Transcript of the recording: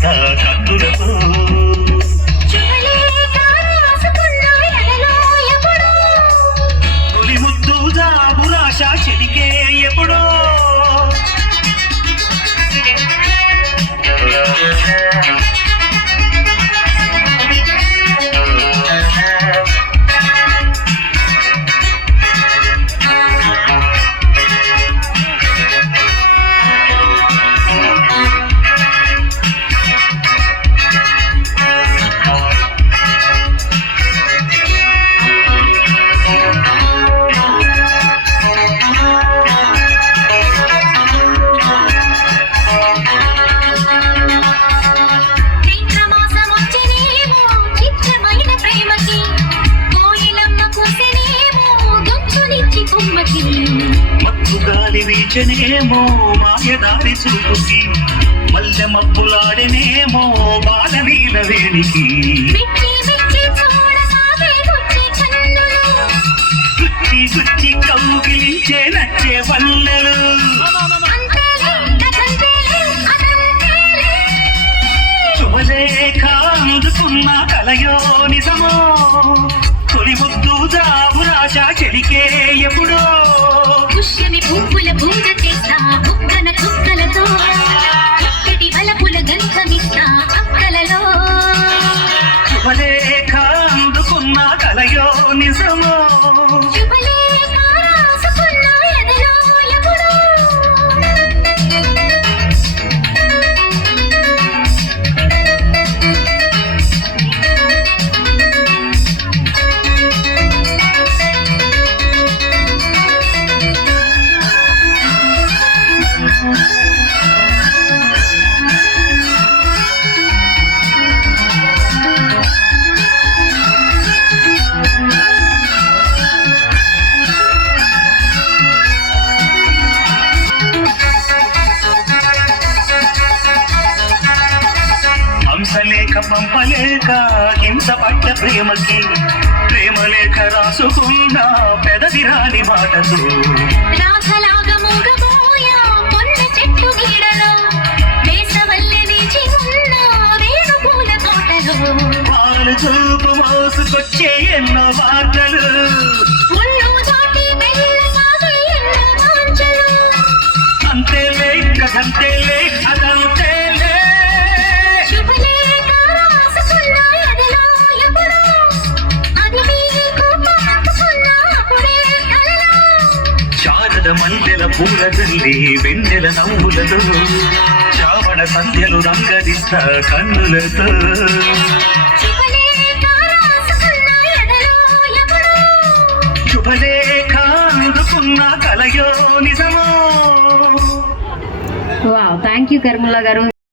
ఆస్వాదిస్తా కన్నులతో మత్తు గాలి వీచనేమో మాయదారి చూపుకి మల్లె మబ్బులాడనేమో బాల నీల గుచ్చి గుచ్చి కౌగిలించే నచ్చే వల్లలు. శుభలేఖ అందుకున్న కలయో నిజమో. తొలి ముద్దు జాబు రాశ చెలికే ఎప్పుడో. పొన్న చెట్టు నీడలో వేసవల్లె వేచి ఉన్న వేణుపూల తోటలో. పాలు చూపు మోసుకొచ్చే ఎన్నో వార్తలు శారద మల్లెల పూలజల్లి వెన్నెల నవ్వులతో శ్రావణ సంధ్యలు రంగరిస్తా కన్నులతో. శుభలేఖ రాసుకున్న ఎదలో ఎప్పుడో శుభలేఖ అందుకున్న కలయో నిజమో. వావ్ థ్యాంక్ యూ కర్ముల్లా గారు.